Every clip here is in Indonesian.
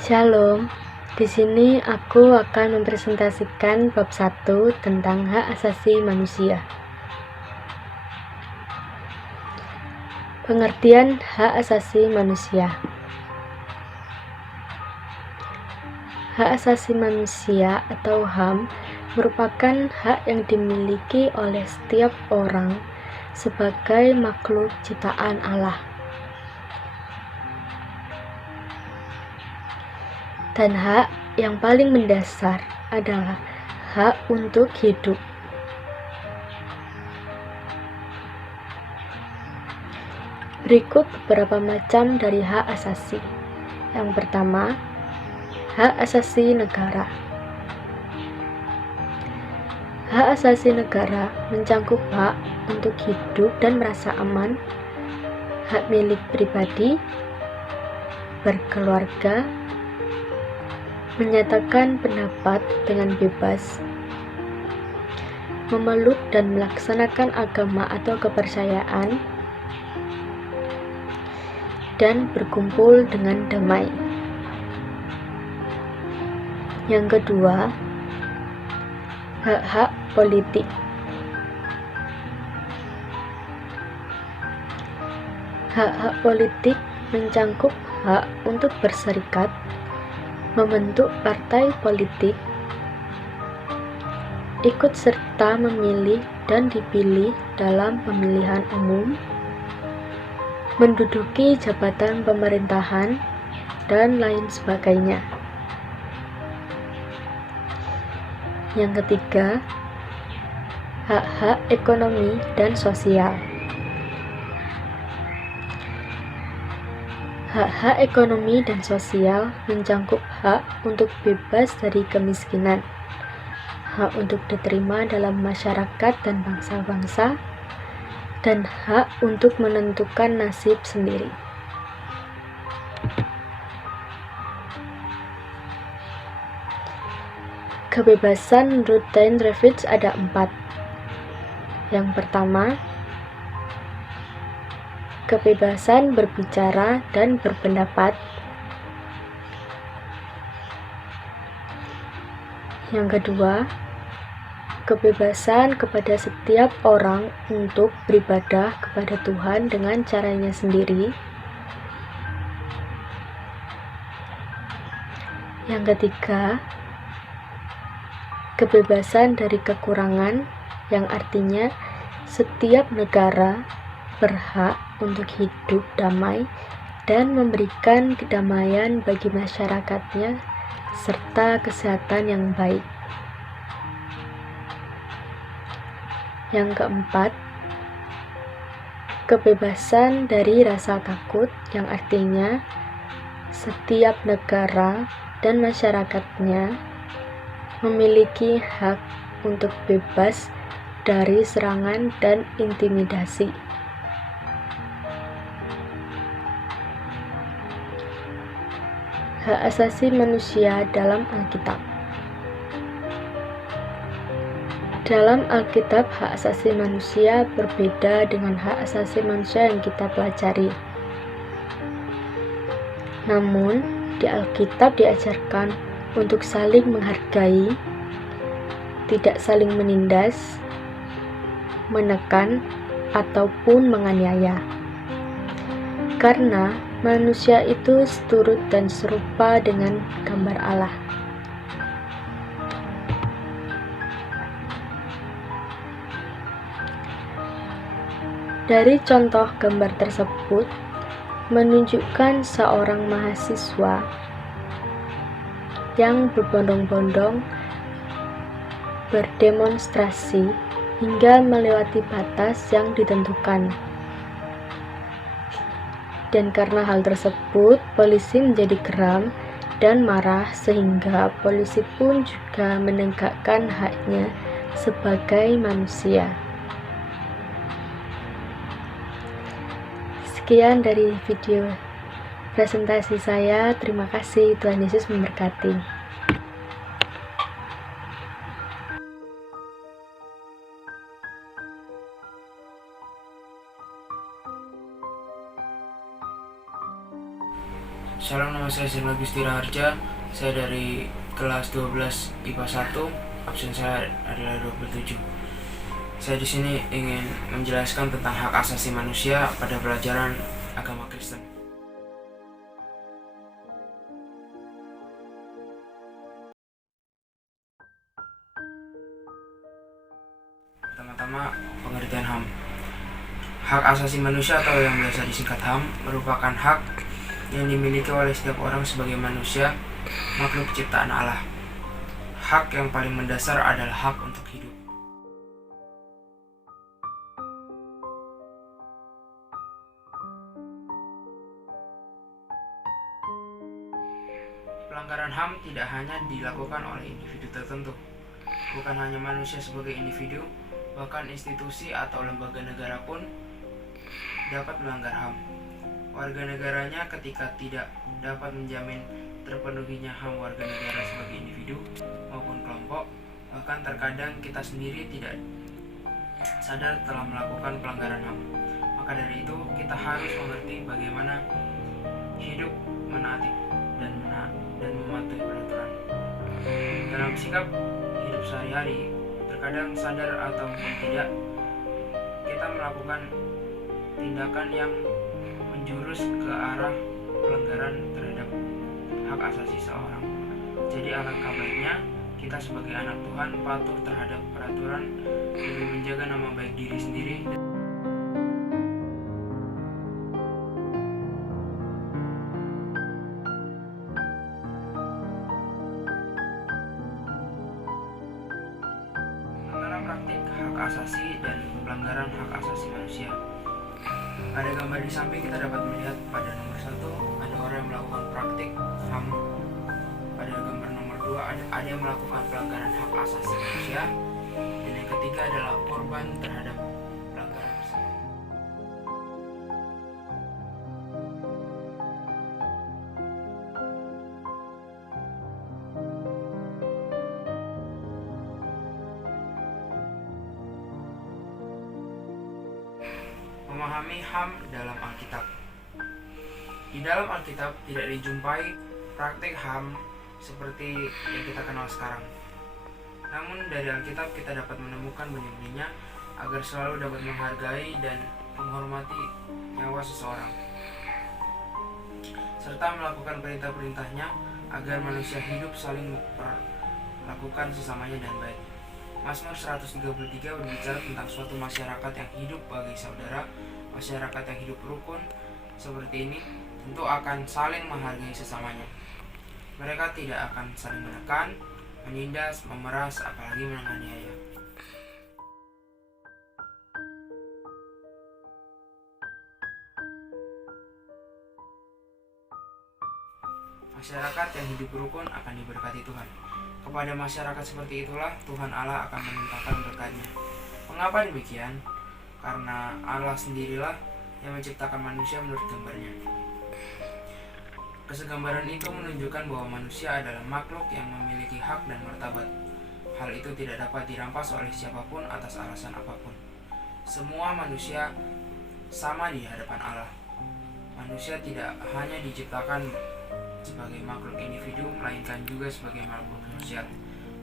Shalom, di sini aku akan mempresentasikan bab 1 tentang hak asasi manusia. Pengertian hak asasi manusia. Hak asasi manusia atau HAM merupakan hak yang dimiliki oleh setiap orang sebagai makhluk ciptaan Allah. Dan hak yang paling mendasar adalah hak untuk hidup. Berikut beberapa macam dari hak asasi. Yang pertama, hak asasi negara. Hak asasi negara mencangkup hak untuk hidup dan merasa aman, hak milik pribadi, berkeluarga, menyatakan pendapat dengan bebas, memeluk dan melaksanakan agama atau kepercayaan, dan berkumpul dengan damai. Yang kedua, hak-hak politik. Hak-hak politik mencangkup hak untuk berserikat, membentuk partai politik, ikut serta memilih dan dipilih dalam pemilihan umum, menduduki jabatan pemerintahan, dan lain sebagainya. Yang ketiga, hak-hak ekonomi dan sosial. Hak-hak ekonomi dan sosial mencangkup hak untuk bebas dari kemiskinan, hak untuk diterima dalam masyarakat dan bangsa-bangsa, dan hak untuk menentukan nasib sendiri. Kebebasan menurut Tain Revich ada 4. Yang pertama, kebebasan berbicara dan berpendapat. Yang kedua, kebebasan kepada setiap orang untuk beribadah kepada Tuhan dengan caranya sendiri. Yang ketiga, kebebasan dari kekurangan, yang artinya setiap negara berhak untuk hidup damai dan memberikan kedamaian bagi masyarakatnya serta kesehatan yang baik. Yang keempat, kebebasan dari rasa takut, yang artinya setiap negara dan masyarakatnya memiliki hak untuk bebas dari serangan dan intimidasi. Hak asasi manusia dalam Alkitab. Dalam Alkitab, hak asasi manusia berbeda dengan hak asasi manusia yang kita pelajari. Namun, di Alkitab diajarkan untuk saling menghargai, tidak saling menindas, menekan, ataupun menganiaya. Karena manusia itu seturut dan serupa dengan gambar Allah. Dari contoh gambar tersebut menunjukkan seorang mahasiswa yang berbondong-bondong berdemonstrasi hingga melewati batas yang ditentukan. Dan karena hal tersebut, polisi menjadi geram dan marah sehingga polisi pun juga menegakkan haknya sebagai manusia. Sekian dari video presentasi saya. Terima kasih. Tuhan Yesus memberkati. Shalom, nama saya Zainal Gustira Harja. Saya dari kelas 12 IPA 1. Absen saya adalah 27. Saya di sini ingin menjelaskan tentang hak asasi manusia pada pelajaran agama Kristen. Pertama-tama, pengertian HAM. Hak asasi manusia atau yang biasa disingkat HAM merupakan hak yang dimiliki oleh setiap orang sebagai manusia, makhluk ciptaan Allah. Hak yang paling mendasar adalah hak untuk hidup. Pelanggaran HAM tidak hanya dilakukan oleh individu tertentu. Bukan hanya manusia sebagai individu, bahkan institusi atau lembaga negara pun dapat melanggar HAM. Warga negaranya ketika tidak dapat menjamin terpenuhinya HAM warga negara sebagai individu maupun kelompok, bahkan terkadang kita sendiri tidak sadar telah melakukan pelanggaran HAM. Maka dari itu, kita harus mengerti bagaimana hidup menaati dan mematuhi peraturan. Dalam sikap hidup sehari-hari, terkadang sadar atau tidak, kita melakukan tindakan yang menjurus ke arah pelanggaran terhadap hak asasi seorang. Jadi alangkah baiknya kita sebagai anak Tuhan patuh terhadap peraturan demi menjaga nama baik diri sendiri. Antara praktik hak asasi dan pelanggaran hak asasi manusia. Pada gambar di samping kita dapat melihat pada nomor 1 ada orang yang melakukan praktik HAM. Pada gambar nomor 2 ada yang melakukan pelanggaran hak asasi manusia. Dan yang ketiga adalah korban terhadap pelanggaran tersebut. Memahami HAM dalam Alkitab. Di dalam Alkitab tidak dijumpai praktik HAM seperti yang kita kenal sekarang. Namun dari Alkitab kita dapat menemukan benih-benihnya agar selalu dapat menghargai dan menghormati nyawa seseorang, serta melakukan perintah-perintahnya agar manusia hidup saling memperlakukan sesamanya dan baik. Mazmur 133 berbicara tentang suatu masyarakat yang hidup bagai saudara. Masyarakat yang hidup rukun seperti ini tentu akan saling menghargai sesamanya. Mereka tidak akan saling menekan, menindas, memeras, apalagi menganiaya. Masyarakat yang hidup rukun akan diberkati Tuhan. Kepada masyarakat seperti itulah Tuhan Allah akan menimpakan berkat-Nya. Mengapa demikian? Karena Allah sendirilah yang menciptakan manusia menurut gambar-Nya. Kesegambaran itu menunjukkan bahwa manusia adalah makhluk yang memiliki hak dan martabat. Hal itu tidak dapat dirampas oleh siapapun atas alasan apapun. Semua manusia sama di hadapan Allah. Manusia tidak hanya diciptakan sebagai makhluk individu, melainkan juga sebagai makhluk sosial.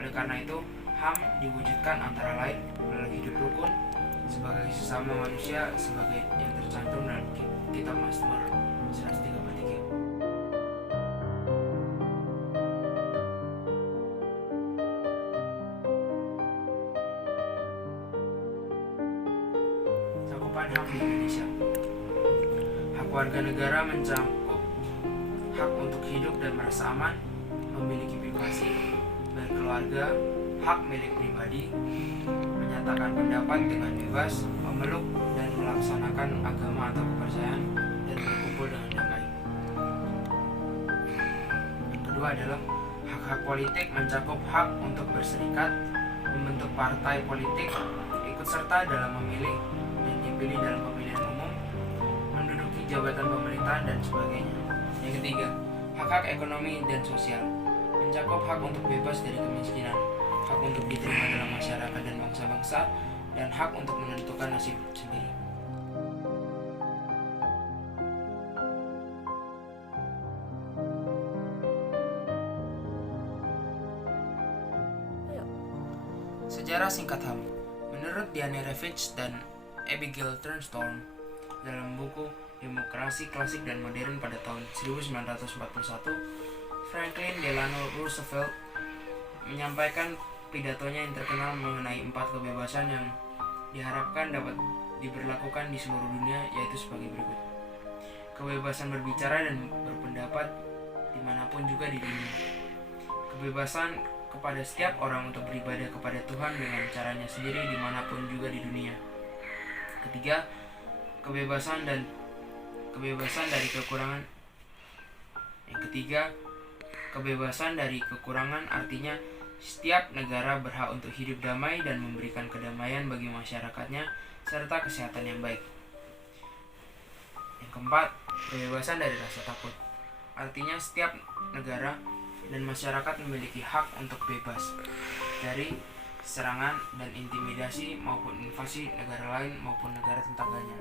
Oleh karena itu, HAM diwujudkan antara lain melalui hidup rukun sebagai sesama manusia, sebagai yang tercantum dalam kitab Mazmur 133. Cakupan HAM di Indonesia. Hak warga negara mencakup hak untuk hidup dan merasa aman, memiliki privasi, berkeluarga, hak milik pribadi, menyatakan pendapat dengan bebas, memeluk dan melaksanakan agama atau kepercayaan, dan berkumpul dengan damai. Yang kedua adalah hak-hak politik mencakup hak untuk berserikat, membentuk partai politik, ikut serta dalam memilih dan dipilih dalam pemilihan umum, menduduki jabatan pemerintahan, dan sebagainya. Yang ketiga, hak-hak ekonomi dan sosial mencakup hak untuk bebas dari kemiskinan, hak untuk diterima dalam masyarakat dan bangsa-bangsa, dan hak untuk menentukan nasib sendiri. Secara singkat HAM, menurut Diane Ravitch dan Abigail Turnstorm dalam buku Demokrasi Klasik dan Modern pada tahun 1941, Franklin Delano Roosevelt menyampaikan pidatonya yang terkenal mengenai 4 kebebasan yang diharapkan dapat diberlakukan di seluruh dunia, yaitu sebagai berikut. Kebebasan berbicara dan berpendapat dimanapun juga di dunia. Kebebasan kepada setiap orang untuk beribadah kepada Tuhan dengan caranya sendiri dimanapun juga di dunia. Ketiga, kebebasan dari kekurangan. Yang ketiga, kebebasan dari kekurangan artinya setiap negara berhak untuk hidup damai dan memberikan kedamaian bagi masyarakatnya serta kesehatan yang baik. Yang keempat, kebebasan dari rasa takut. Artinya setiap negara dan masyarakat memiliki hak untuk bebas dari serangan dan intimidasi maupun invasi negara lain maupun negara tetangganya.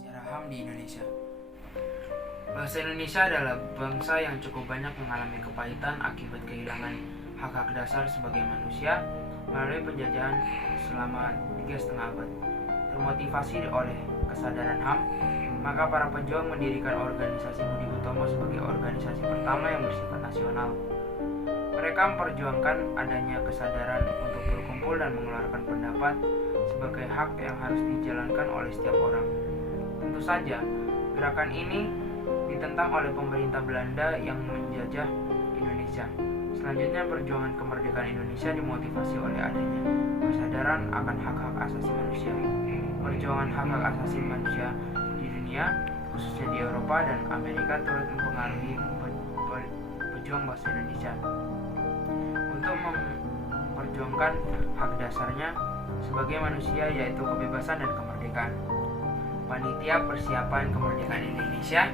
Sejarah HAM di Indonesia. Bangsa Indonesia adalah bangsa yang cukup banyak mengalami kepahitan akibat kehilangan hak-hak dasar sebagai manusia melalui penjajahan selama 3,5 abad. Termotivasi oleh kesadaran HAM, maka para pejuang mendirikan organisasi Budi Utomo sebagai organisasi pertama yang bersifat nasional. Mereka memperjuangkan adanya kesadaran untuk berkumpul dan mengeluarkan pendapat sebagai hak yang harus dijalankan oleh setiap orang. Tentu saja, gerakan ini ditentang oleh pemerintah Belanda yang menjajah Indonesia. Selanjutnya, perjuangan kemerdekaan Indonesia dimotivasi oleh adanya kesadaran akan hak-hak asasi manusia. Perjuangan hak-hak asasi manusia di dunia, khususnya di Eropa dan Amerika, turut mempengaruhi pejuang bangsa Indonesia untuk memperjuangkan hak dasarnya sebagai manusia, yaitu kebebasan dan kemerdekaan. Panitia Persiapan Kemerdekaan Indonesia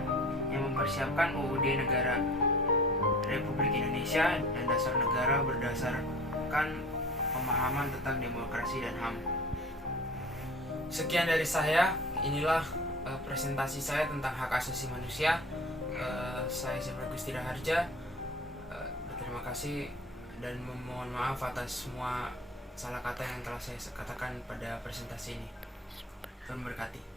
yang mempersiapkan UUD Negara Republik Indonesia dan Dasar Negara berdasarkan pemahaman tentang demokrasi dan HAM. Sekian dari saya, inilah presentasi saya tentang hak asasi manusia. Saya Zebra Gusti Raharja, berterima kasih dan memohon maaf atas semua salah kata yang telah saya katakan pada presentasi ini. Tuhan berkati.